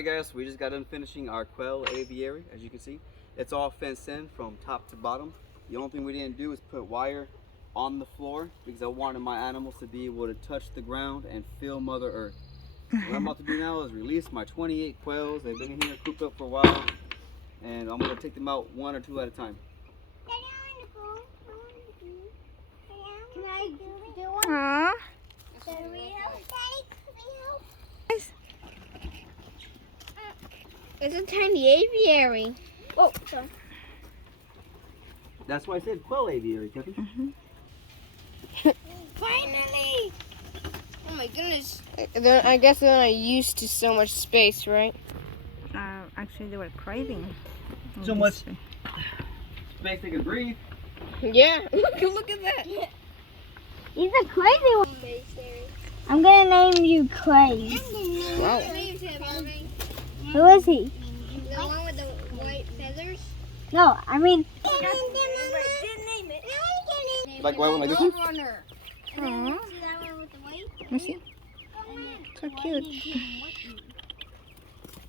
Alright guys, so we just got done finishing our quail aviary. As you can see, it's all fenced in from top to bottom. The only thing we didn't do is put wire on the floor because I wanted my animals to be able to touch the ground and feel Mother Earth. What I'm about to do now is release my 28 quails. They've been in here cooped up for a while, and I'm going to take them out one or two at a time. Can I do one? Aww. Can we help? It's a tiny aviary. Oh, sorry. That's why I said quail aviary, Kevin. Finally! Oh my goodness. I guess they're not used to so much space, right? Actually, they were craving. So much space they can breathe. Yeah, look at that. He's a crazy one. I'm gonna name you Crazy. Wow. Who is he? The one with the white feathers? No, I mean. Like white one like this one? Runner. See that one with the white? Let me see. So cute.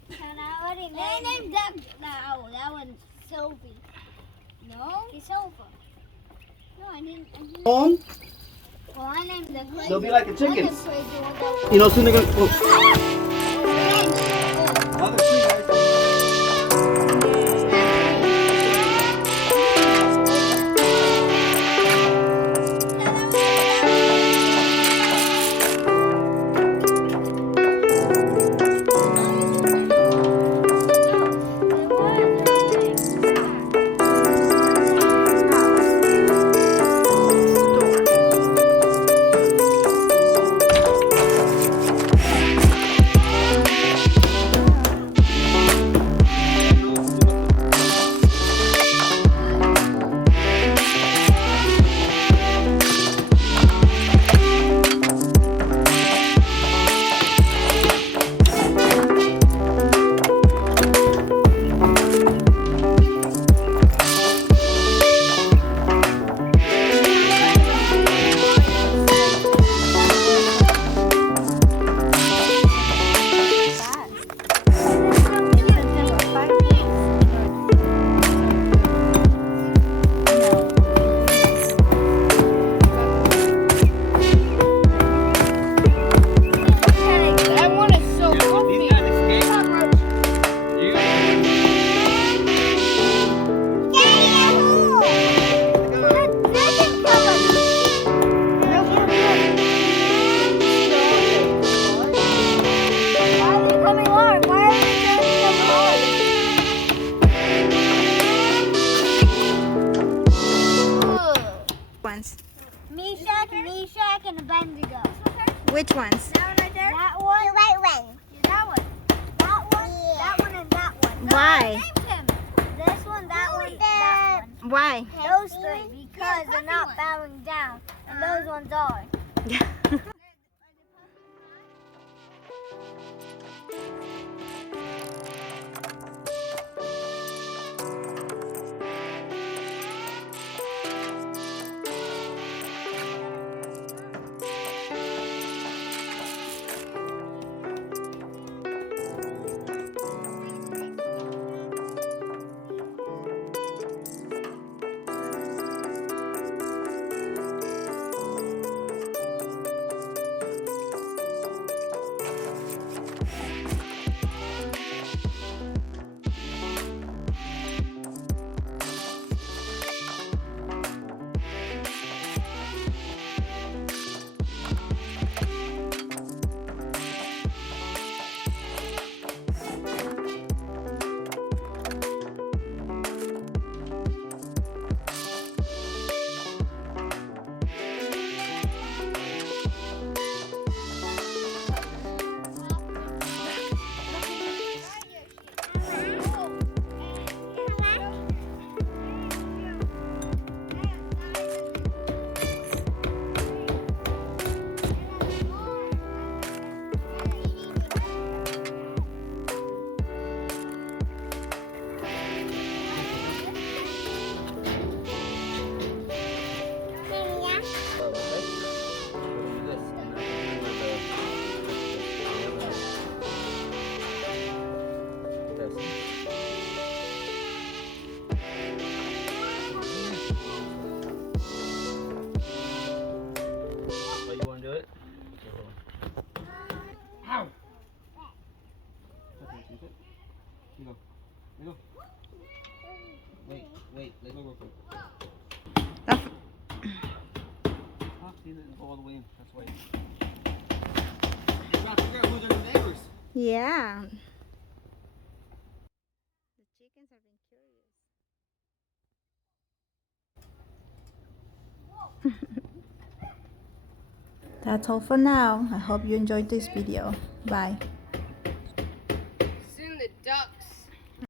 I named that. Oh, that one's Sylvie. No? He's Silva. No, I didn't. Well, I named the crazy. they'll be like the chickens. one. You know, soon they're gonna. Other three, guys. Meshach, and Abednego. Which ones? That one right there? That one. The right one. Yeah, that one. That one. Yeah. That one and that one. Why? I named him. This one, that one, that one. Why? Those three, because they're not bowing down, and those ones are. That's why. You're trying to figure out who their neighbors. Yeah. The chickens have been curious. That's all for now. I hope you enjoyed this video. Bye.